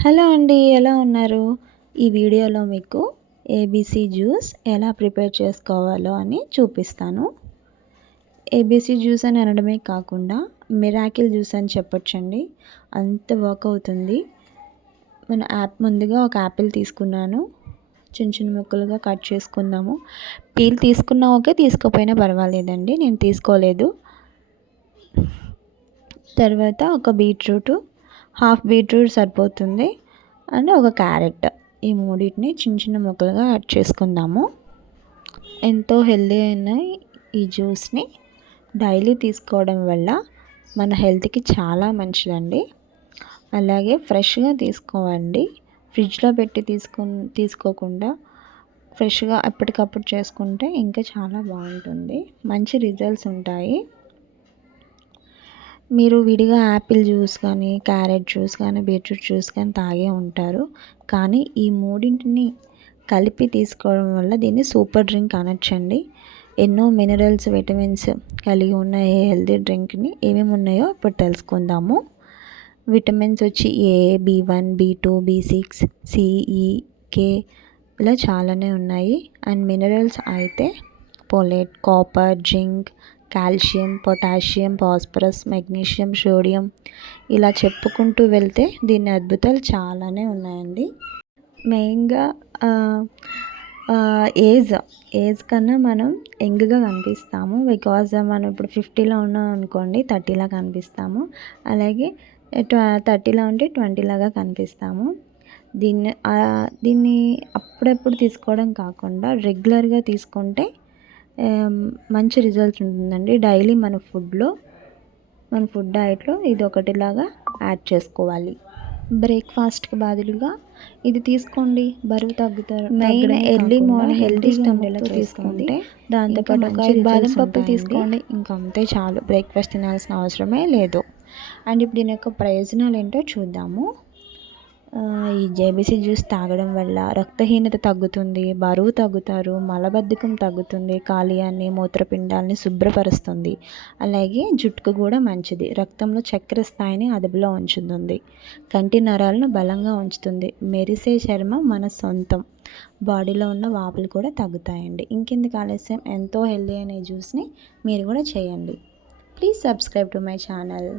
Hello అండి ఎలా ఉన్నారు? ఈ వీడియోలో మీకు ఏబీసీ జ్యూస్ ఎలా ప్రిపేర్ చేసుకోవాలో అని చూపిస్తాను. ఏబీసీ జ్యూస్ అని అనడమే కాకుండా మిరాకిల్ జ్యూస్ అని చెప్పొచ్చండి. అంత వర్క్ అవుతుంది. మన యాప్ ముందుగా ఒక యాపిల్ తీసుకున్నాను. చిన్న చిన్న ముక్కలుగా కట్ చేసుకుందాము. పీల్ తీసుకున్నా ఓకే తీసుకోపోయినా పర్వాలేదండి నేను తీసుకోలేదు. తర్వాత ఒక బీట్రూట్ హాఫ్ బీట్రూట్ సరిపోతుంది. అండ్ ఒక క్యారెట్ ఈ మూడింటిని చిన్న చిన్న ముక్కలుగా యాడ్ చేసుకుందాము. ఎంతో హెల్దీ అయిన ఈ జ్యూస్ని డైలీ తీసుకోవడం వల్ల మన హెల్త్కి చాలా మంచిదండి. అలాగే ఫ్రెష్గా తీసుకోవండి. ఫ్రిడ్జ్లో పెట్టి తీసుకు తీసుకోకుండా ఫ్రెష్గా ఎప్పటికప్పుడు చేసుకుంటే ఇంకా చాలా బాగుంటుంది. మంచి రిజల్ట్స్ ఉంటాయి. మీరు విడిగా యాపిల్ జ్యూస్ కానీ క్యారెట్ జ్యూస్ కానీ బీట్రూట్ జ్యూస్ కానీ తాగే ఉంటారు. కానీ ఈ మూడింటిని కలిపి తీసుకోవడం వల్ల దీన్ని సూపర్ డ్రింక్ అనొచ్చండి. ఎన్నో మినరల్స్ విటమిన్స్ కలిగి ఉన్న ఏ హెల్దీ డ్రింక్ని ఏమేమి ఉన్నాయో ఇప్పుడు తెలుసుకుందాము. విటమిన్స్ వచ్చి A B one B two B six C E K e, ఇలా చాలానే ఉన్నాయి. అండ్ మినరల్స్ అయితే folate copper zinc calcium potassium phosphorus magnesium sodium ఇలా చెప్పుకుంటూ వెళ్తే దీని అద్భుతాలు చాలానే ఉన్నాయండి. మెయిన్గా ఏజ్ ఏజ్ కన్నా మనం యంగ్గా కనిపిస్తాము. బికాజ్ మనం ఇప్పుడు ఫిఫ్టీలో ఉన్నాం అనుకోండి థర్టీలా కనిపిస్తాము. అలాగే థర్టీలో ఉంటే ట్వంటీలాగా కనిపిస్తాము. దీన్ని దీన్ని అప్పుడప్పుడు తీసుకోవడం కాకుండా రెగ్యులర్గా తీసుకుంటే మంచి రిజల్ట్స్ ఉంటుందండి. డైలీ మన ఫుడ్లో మన ఫుడ్ డైట్లో ఇది ఒకటిలాగా యాడ్ చేసుకోవాలి. బ్రేక్ఫాస్ట్కి బదులుగా ఇది తీసుకోండి. బరువు తగ్గుతారు మెయిన్ ఎర్లీ మార్నింగ్ హెల్తీ స్టమక్లో తీసుకుంటే దాంతోపాటు ఒక బాదం పప్పు తీసుకోండి. ఇంకా అంతే చాలు. బ్రేక్ఫాస్ట్ తినాల్సిన అవసరమే లేదు. అండ్ ఇప్పుడు దీని యొక్క ప్రయోజనాలు ఏంటో చూద్దాము. ఈ జేబీసీ జ్యూస్ తాగడం వల్ల రక్తహీనత తగ్గుతుంది బరువు తగ్గుతారు మలబద్ధకం తగ్గుతుంది కాలేయాన్ని మూత్రపిండాలని శుభ్రపరుస్తుంది. అలాగే జుట్టుకు కూడా మంచిది. రక్తంలో చక్కెర స్థాయిని అదుపులో ఉంచుతుంది. కంటి నరాలను బలంగా ఉంచుతుంది. మెరిసే చర్మం మన సొంతం. బాడీలో ఉన్న వాపులు కూడా తగ్గుతాయండి. ఇంకెందుకు ఆలస్యం? ఎంతో హెల్దీ అనే జ్యూస్ని మీరు కూడా చేయండి. Please subscribe to my channel.